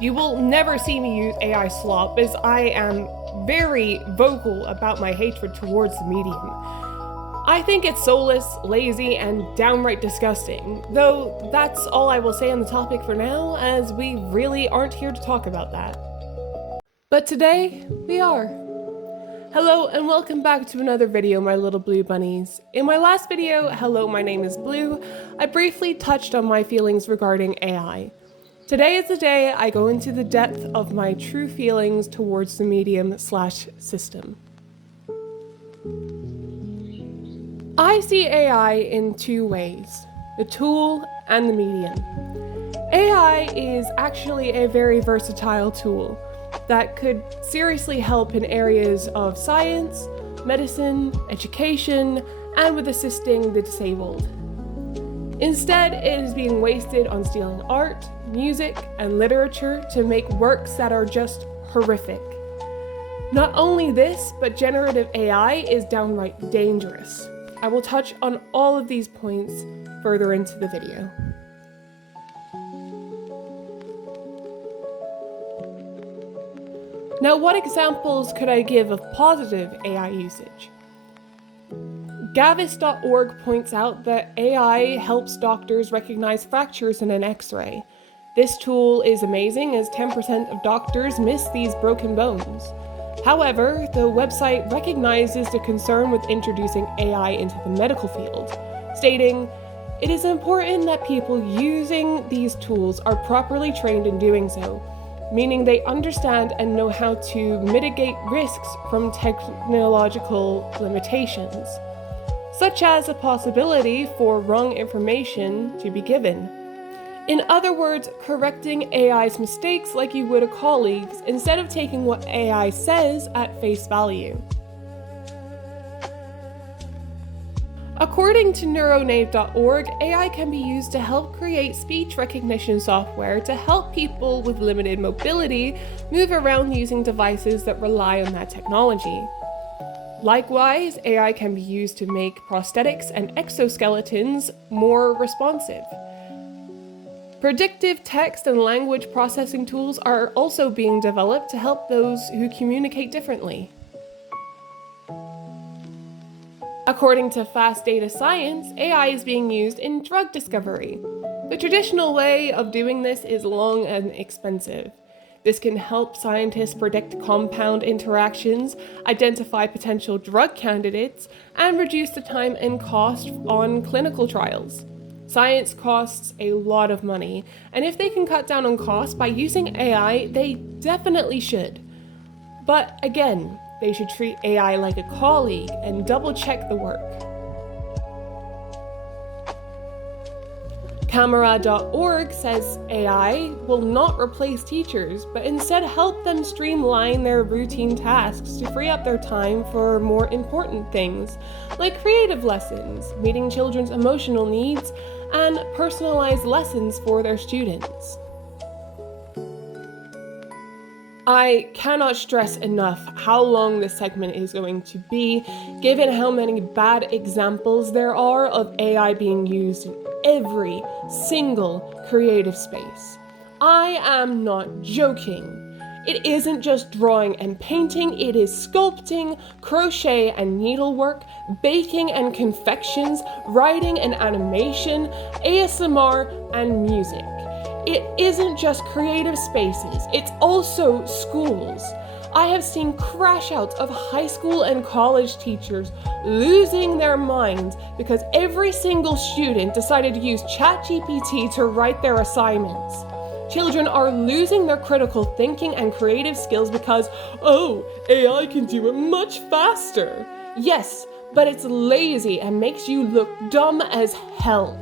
You will never see me use AI slop, as I am very vocal about my hatred towards the medium. I think it's soulless, lazy, and downright disgusting, though that's all I will say on the topic for now, as we really aren't here to talk about that. But today, we are. Hello and welcome back to another video, my little blue bunnies. In my last video, Hello, my name is Blue, I briefly touched on my feelings regarding AI. Today is the day I go into the depth of my true feelings towards the medium/system. I see AI in two ways, the tool and the medium. AI is actually a very versatile tool that could seriously help in areas of science, medicine, education, and with assisting the disabled. Instead, it is being wasted on stealing art, music, and literature to make works that are just horrific. Not only this, but generative AI is downright dangerous. I will touch on all of these points further into the video. Now, what examples could I give of positive AI usage? Gavis.org points out that AI helps doctors recognize fractures in an X-ray. This tool is amazing as 10% of doctors miss these broken bones. However, the website recognizes the concern with introducing AI into the medical field, stating, "It is important that people using these tools are properly trained in doing so, meaning they understand and know how to mitigate risks from technological limitations, such as a possibility for wrong information to be given." In other words, correcting AI's mistakes like you would a colleague's instead of taking what AI says at face value. According to neuronave.org, AI can be used to help create speech recognition software to help people with limited mobility move around using devices that rely on that technology. Likewise, AI can be used to make prosthetics and exoskeletons more responsive. Predictive text and language processing tools are also being developed to help those who communicate differently. According to Fast Data Science, AI is being used in drug discovery. The traditional way of doing this is long and expensive. This can help scientists predict compound interactions, identify potential drug candidates, and reduce the time and cost on clinical trials. Science costs a lot of money, and if they can cut down on costs by using AI, they definitely should. But again, they should treat AI like a colleague and double-check the work. Camera.org says AI will not replace teachers, but instead help them streamline their routine tasks to free up their time for more important things, like creative lessons, meeting children's emotional needs, and personalized lessons for their students. I cannot stress enough how long this segment is going to be, given how many bad examples there are of AI being used in every single creative space. I am not joking. It isn't just drawing and painting, it is sculpting, crochet and needlework, baking and confections, writing and animation, ASMR and music. It isn't just creative spaces, it's also schools. I have seen crash outs of high school and college teachers losing their minds because every single student decided to use ChatGPT to write their assignments. Children are losing their critical thinking and creative skills because, oh, AI can do it much faster. Yes, but it's lazy and makes you look dumb as hell.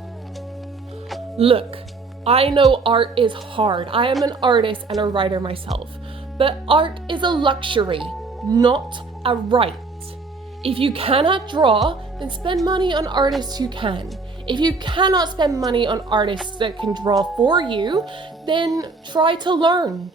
Look, I know art is hard. I am an artist and a writer myself. But art is a luxury, not a right. If you cannot draw, then spend money on artists who can. If you cannot spend money on artists that can draw for you, then try to learn.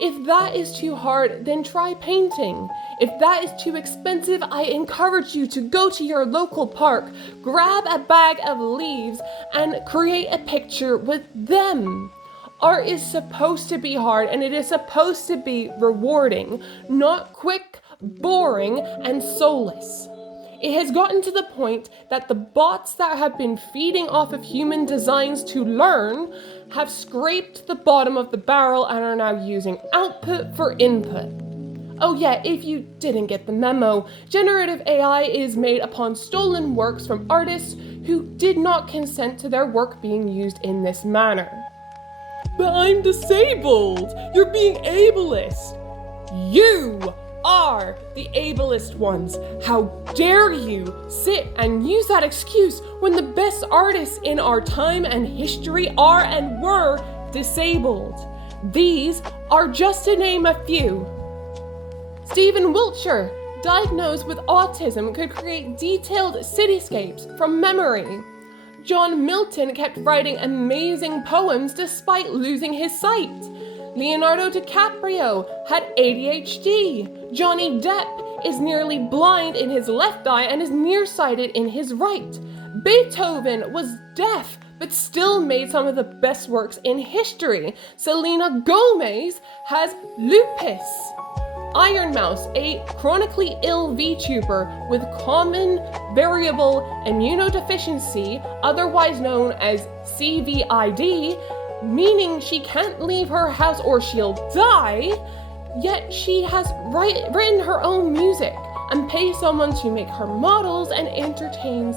If that is too hard, then try painting. If that is too expensive, I encourage you to go to your local park, grab a bag of leaves, and create a picture with them. Art is supposed to be hard and it is supposed to be rewarding, not quick, boring, and soulless. It has gotten to the point that the bots that have been feeding off of human designs to learn have scraped the bottom of the barrel and are now using output for input. Oh yeah, if you didn't get the memo, generative AI is made upon stolen works from artists who did not consent to their work being used in this manner. But I'm disabled! You're being ableist! You are the ableist ones. How dare you sit and use that excuse when the best artists in our time and history are and were disabled. These are just to name a few. Stephen Wiltshire, diagnosed with autism, could create detailed cityscapes from memory. John Milton kept writing amazing poems despite losing his sight. Leonardo DiCaprio had ADHD. Johnny Depp is nearly blind in his left eye and is nearsighted in his right. Beethoven was deaf but still made some of the best works in history. Selena Gomez has lupus. Iron Mouse, a chronically ill VTuber with common variable immunodeficiency, otherwise known as CVID, meaning she can't leave her house or she'll die, yet she has written her own music and pays someone to make her models and entertains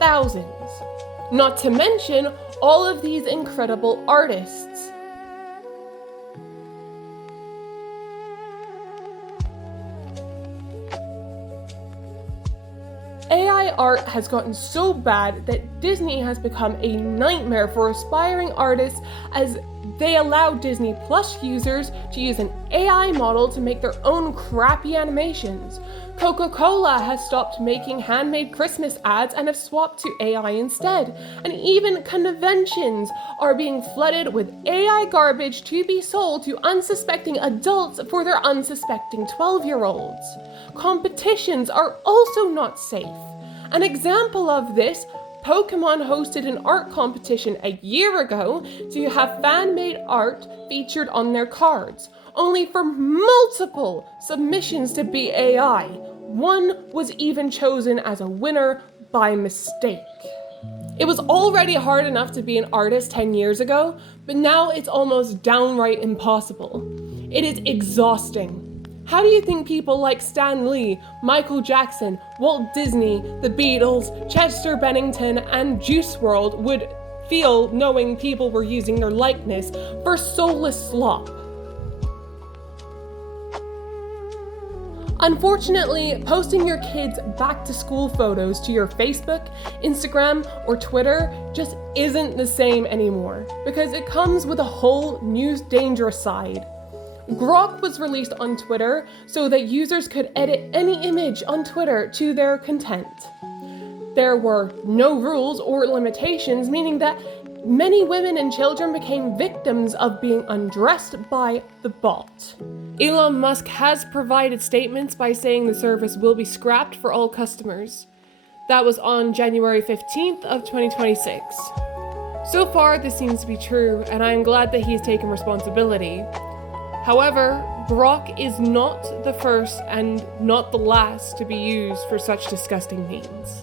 thousands. Not to mention all of these incredible artists. AI art has gotten so bad that Disney has become a nightmare for aspiring artists, as they allow Disney Plus users to use an AI model to make their own crappy animations. Coca-Cola has stopped making handmade Christmas ads and have swapped to AI instead. And even conventions are being flooded with AI garbage to be sold to unsuspecting adults for their unsuspecting 12-year-olds. Competitions are also not safe. An example of this, Pokémon hosted an art competition a year ago to have fan-made art featured on their cards, only for multiple submissions to be AI. One was even chosen as a winner by mistake. It was already hard enough to be an artist 10 years ago, but now it's almost downright impossible. It is exhausting. How do you think people like Stan Lee, Michael Jackson, Walt Disney, the Beatles, Chester Bennington, and Juice WRLD would feel knowing people were using their likeness for soulless slop? Unfortunately, posting your kids' back-to-school photos to your Facebook, Instagram, or Twitter just isn't the same anymore, because it comes with a whole new dangerous side. Grok was released on Twitter so that users could edit any image on Twitter to their content. There were no rules or limitations, meaning that many women and children became victims of being undressed by the bot. Elon Musk has provided statements by saying the service will be scrapped for all customers. That was on January 15th of 2026. So far, this seems to be true, and I am glad that he's taken responsibility. However, Grok is not the first and not the last to be used for such disgusting means.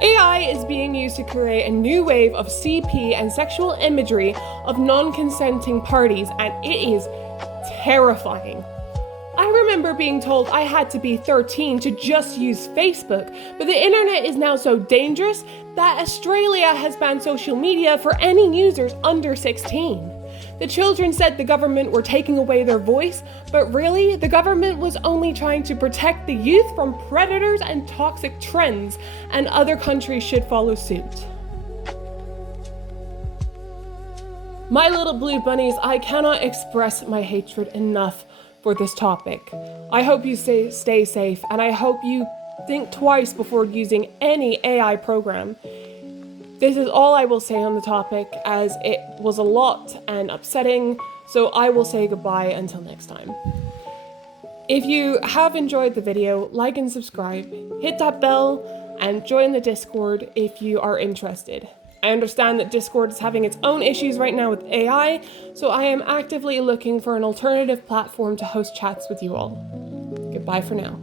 AI is being used to create a new wave of CP and sexual imagery of non-consenting parties, and it is terrifying. I remember being told I had to be 13 to just use Facebook, but the internet is now so dangerous that Australia has banned social media for any users under 16. The children said the government were taking away their voice, but really, the government was only trying to protect the youth from predators and toxic trends, and other countries should follow suit. My little blue bunnies, I cannot express my hatred enough for this topic. I hope you stay safe, and I hope you think twice before using any AI program. This is all I will say on the topic, as it was a lot and upsetting, so I will say goodbye until next time. If you have enjoyed the video, like and subscribe, hit that bell, and join the Discord if you are interested. I understand that Discord is having its own issues right now with AI, so I am actively looking for an alternative platform to host chats with you all. Goodbye for now.